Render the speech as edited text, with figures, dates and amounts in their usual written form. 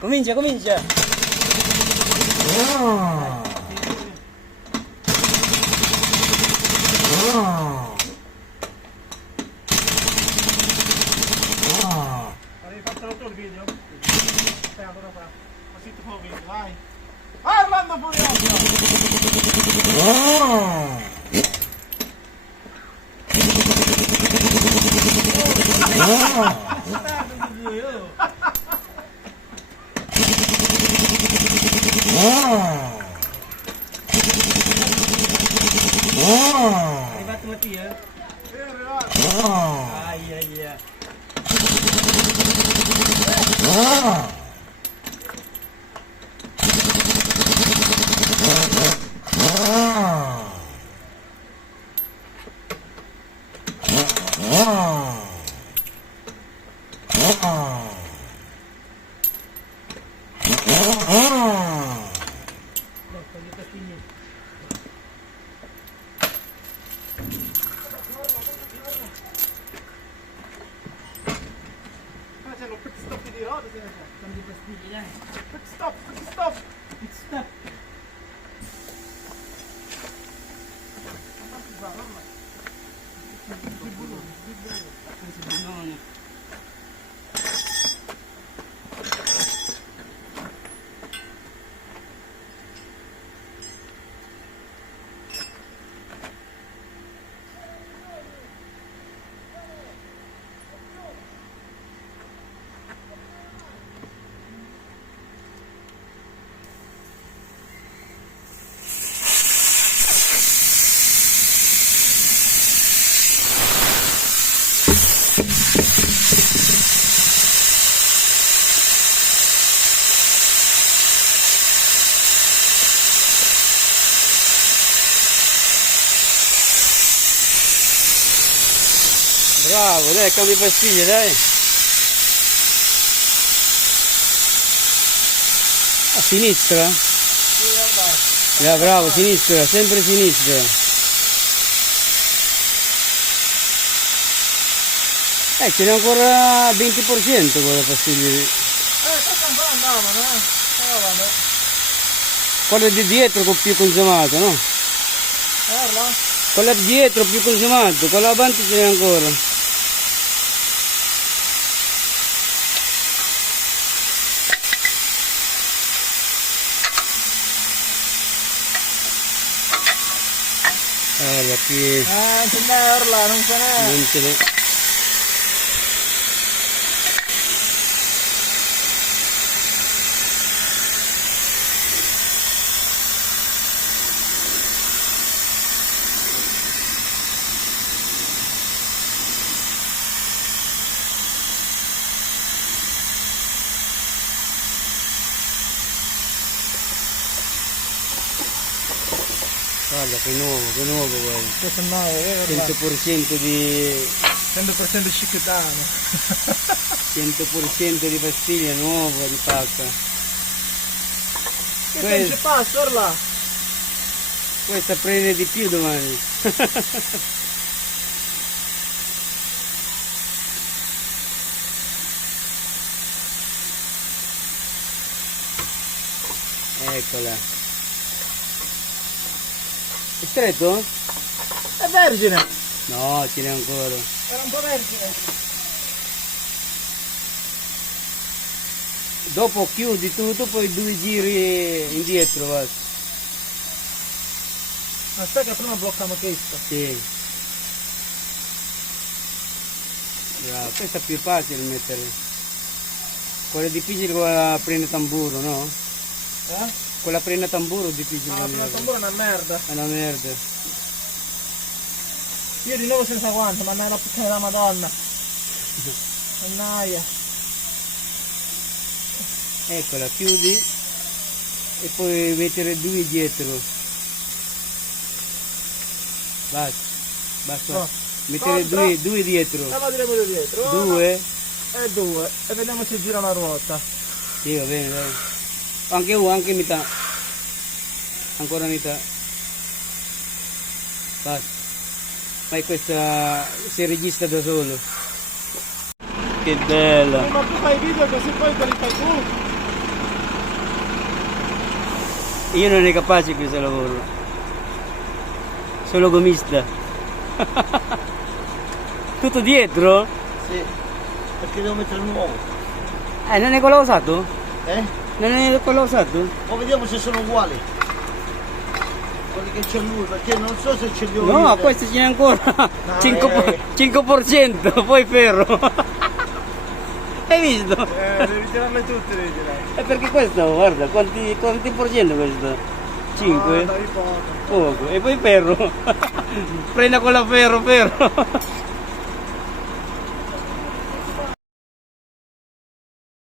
Comincia, comincia. Avevi fatto tu il video? Allora fa. Così ti può vedere, vai. Vai Orlando Furioso! È arrivato Mattia? È arrivato! Ai ai ai. Facendo un pit stop di roda, se ne fa. Cambio pastiglie, dai. Pit stop, pit stop! Pit stop. Questo è buono. Bravo, dai, cambia pastiglie, dai. A sinistra? Sì, guarda. Ya, bravo, sinistra, sempre sinistra. Ce n'è ancora 20% quella pastiglia. Questa ancora andavano, vabbè. Quella di dietro con più consumato, no? Guarda. Quella di dietro più consumato, quella avanti ce n'è ancora. Qui Non ce n'è Orla, non ce n'è. non ce n'è. Guarda che nuovo guarda. Questo no, è 100% di 100% cicchettano. 100% di pastiglia nuova di pacca. Che tempo passa Orla? Questa prende di più domani. Eccola. È stretto? È vergine. No, ce n'è ancora. Era un po' vergine. Dopo chiudi tutto, poi 2 giri indietro, basta. Aspetta che prima blocchiamo questo. Sì. Bravo, questa è più facile mettere. Quella è difficile, quella prende tamburo, no? Quella prende tamburo è difficile. Ah, prima tamburo è una merda. È una merda. Io di nuovo senza guanto, ma non puttana della Madonna. Mannaia. Eccola, chiudi e poi mettere 2 dietro. Basta, basta. No. Mettere Contra. due dietro. La diremo di dietro. 2. E 2. E vediamo se gira la ruota. Sì, va bene, dai. Anche metà. Ancora metà. Basta. Ma questa si registra da solo. Che bella. Ma tu fai video così poi te li fai tu. Io non è capace questo lavoro. Solo gommista. Tutto dietro? Sì, perché devo mettere il nuovo. Non è quello usato? Eh? Non è quello usato? Ma vediamo se sono uguali. Quelli che c'è lui, perché non so se ce li ho No, io. questo ce n'è ancora. No, 5%, poi ferro. Hai visto? devi tirarle tutte, devi tirare. È perché questo, guarda, quanti por cento questo? 5? Dai, poco. Poco. E poi ferro. Prenda quella ferro.